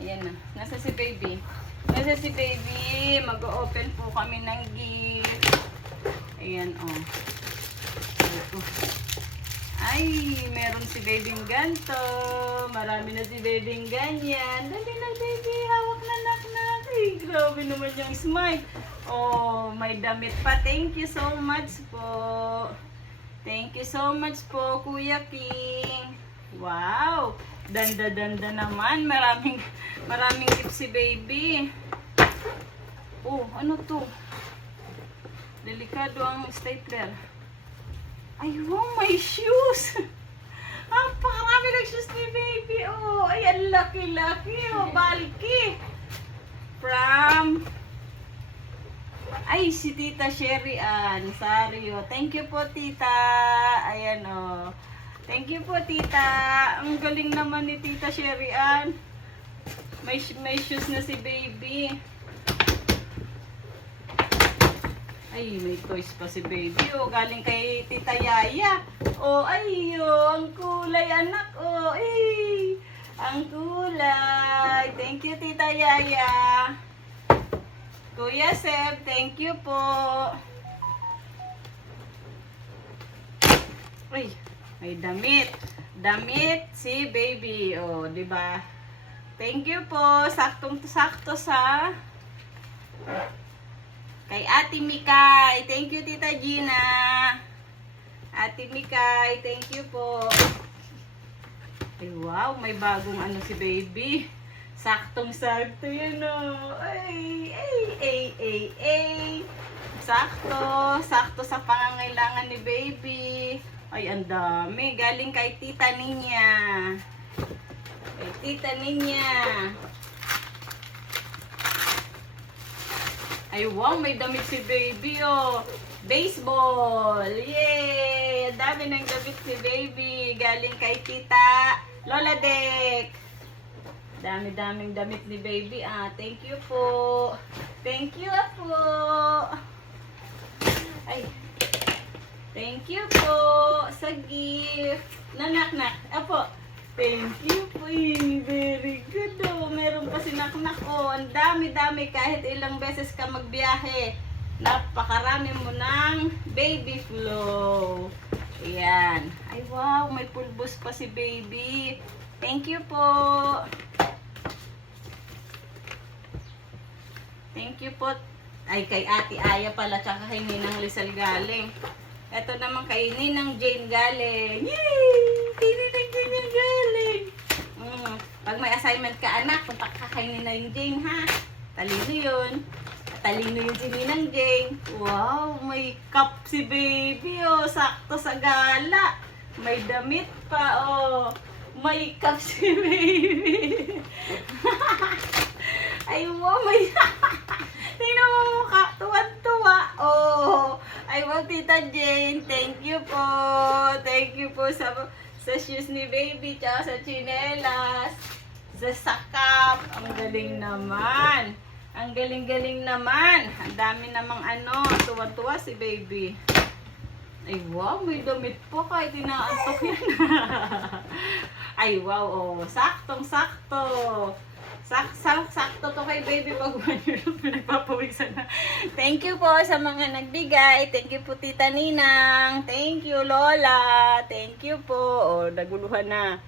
Ayan na. Nasa si baby. Nasa si baby. Mag-open po kami ng gift. Ayan, oh. Ito. Ay, meron si babyng ganto. Marami na si babyng ganyan. Dali na, baby. Hawak na, nak. Ay, grabe naman yung smile. Oh, may damit pa. Thank you so much po. Thank you so much po, Kuya King. Wow. Danda naman. Maraming gift si baby. Oh, ano to? Delikado ang stapler. Ay, wow, my shoes! Ang pakarami ng shoes ni baby. Oh, ay, ang laki-laki. Oh, bulky. From... Ay, si Tita Sherry Ann. Sorry, oh. Thank you po, Tita. Ayan, oh. Thank you po, Tita. Ang galing naman ni Tita Sherry Ann. May shoes na si baby. Ay, may toys pa si baby. Oh, galing kay Tita Yaya. Oh, ay, oh, ang kulay, anak. Oh, ay, ang kulay. Thank you, Tita Yaya. Kuya Seb, thank you po. Ay, may damit. Damit si baby. Oh, di ba? Thank you po. Saktong-sakto sa... Kay Ate Mikay. Thank you, Tita Gina. Ate Mikay, thank you po. Ay, wow, may bagong ano si baby. Saktong-sakto yan, oh. Ay. Sakto sa pangangailangan ni baby. Ay, ang dami. Galing kay Tita Ninya. Kay Tita Ninya. Ay, wow, may damit si baby, oh. Baseball. Yay! Ang dami ng damit si baby. Galing kay Tita Lola Dek. Dami-daming damit ni baby. Ah, thank you po. Thank you po. Ay. Thank you po sa gift. Nanak-nak. Apo. Thank you po. Very good, oh. Meron pa si nak-nak, oh. Ang dami-dami kahit ilang beses ka magbiyahe. Napakarami mo ng baby flow. Ayan. Ay, wow. May pulbos pa si baby. Thank you po. Thank you po. Ay, kay Ate Aya pala, tsaka kay Ninang Lizal galing. Ito naman kay Ninang Jane galing. Yay! Kay Ninang Jane yung galing. Pag may assignment ka, anak, punta ka kay Ninang Jane, ha? Talino yun. Talino yun si Ninang Jane. Wow, may cup si baby, oh. Sakto sa gala. May damit pa, oh. May cup si baby. Ay, wow, may... Tingnan mo mukha. Tuwan-tuwa. Oh. Ay, wow, Tita Jane. Thank you po. Thank you po sa shoes ni baby. Tsaka sa chinelas. Sa sakap. Ang galing naman. Ang galing-galing naman. Ang dami namang ano. Tuwan-tuwa si baby. Ay, wow. May damit po. Kahit inaantok yan. Ay, wow. Oh. Saktong-sakto. Sakto to kay baby pag 1 year old, pinagpapawigsan na. Thank you po sa mga nagbigay. Thank you po, Tita Ninang. Thank you, Lola. Thank you po. O, naguluhan na.